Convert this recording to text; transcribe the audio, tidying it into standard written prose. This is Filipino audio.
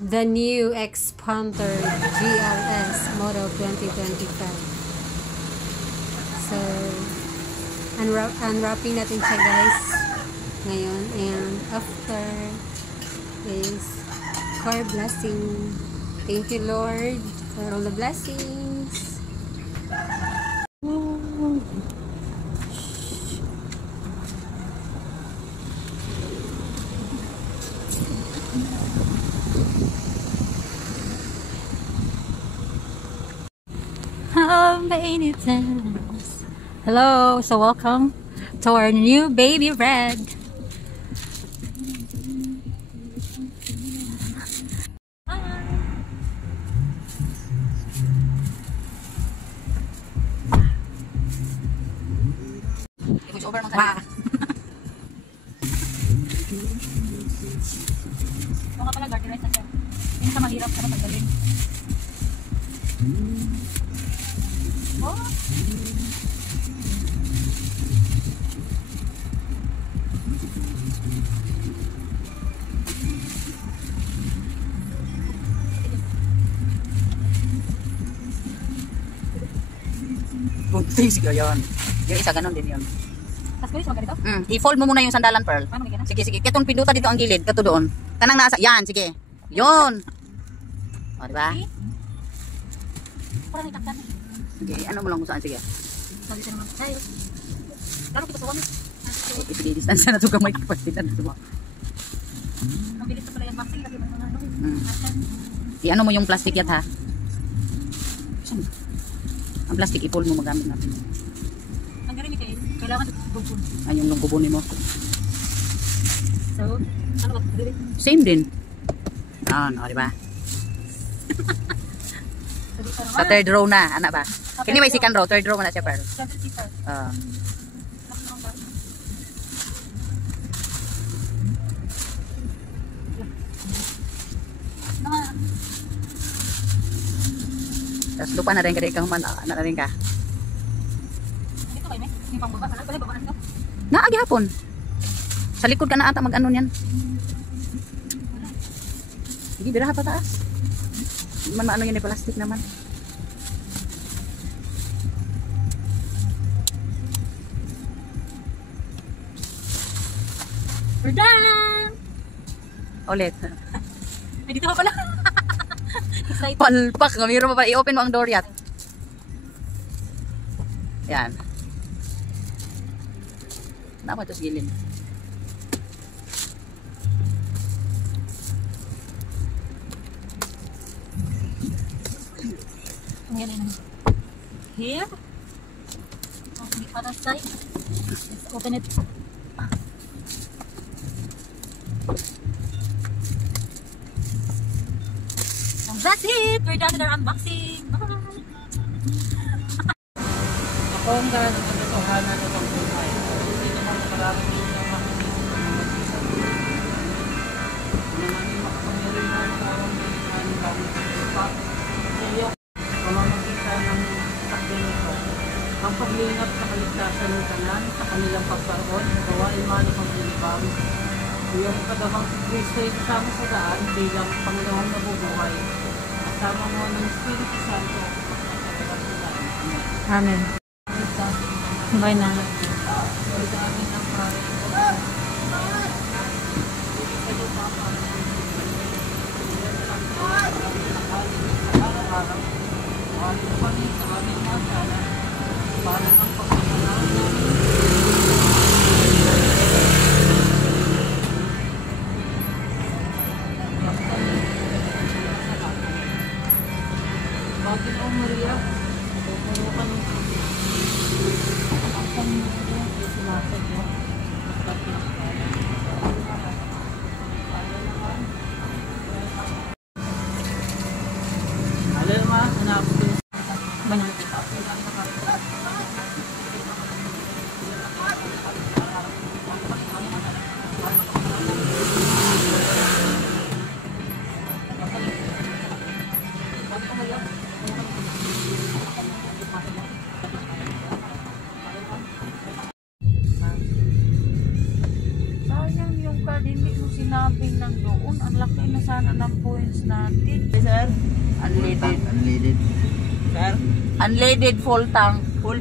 the new Expander GLS model 2025. So, unwrapping natin siya guys ngayon, and after is car blessing. Thank you Lord for all the blessings. How many times? Hello, so welcome to our new baby red. Wow. Mga pala garden rice na siya. Yung sa mahirap ka na magaling. Oh. Bunting siya yun. Yung isa ganon din yun. Tapos guys, magka dito? I-fold mo muna yung sandalan, Pearl. Sige, sige. Katong pinduta dito ang gilid. Kato doon. Kanang nasa. Yan, sige. Yun. O, diba? Parang itaktan. Sige, ano mo lang kung saan. Sige. Mag-isa naman. Ay, laro kita sa wala. Sige, distansya na ito kamay kapatidan. Ang bilis na pala yung boxing. Lagi mo mga ano. I-ano mo yung plastic yan, ha? Ang plastic, i-pull mo magamit natin. Ang galing kayo. Kailangan gubun. Ay, yung lunggubunin mo. So, ano ba? Same din. Ah, no, diba? Sa third row na, anak ba? Kini may second row, third row na siya, Pearl. Tapos lupa na rin ka, ikaw man, na rin ka. Ito kayo, may? Yung pambaba, pala babaan ito? Naagi hapon. Sa likod ka na ata mag-ano niyan. Sige, biraha pa taas. Hindi man maano yan, yung plastic naman. We're done! Ulit. Ay, dito ka pala. Excited. Palpak. Mayroon pa pa. I-open mo ang door yat. Yan. Nama ito sigilin. Here. On the other side. Let's open it. That's it! We're done with our unboxing. Bye! Ako ang dahil ng katotohanan ng buhay. Hindi naman marami yung makikita ng mag-isa. Naman yung makapangyarihan ng awang bilihan ng bagong pagkita. Sa iyo, pamamagitan ng takdin ito. Ang paglingap sa kaligtasan ng tanan sa kanilang pagkaroon, gawain man ang paglilibang. Iyong kadamang si Kristo ay kasama sa daan bilang Panginoong nabubuhay. Kasama mo ng Espiritu Santo. Amen. Bye na. Panginoong Maria, pupuno ka ng ang Panginoon ay sumasadya at alin ma, hanapin ko Banyak. na ng points natin. Sir? Unleaded. Unleaded. Sir? Unleaded full tank. Full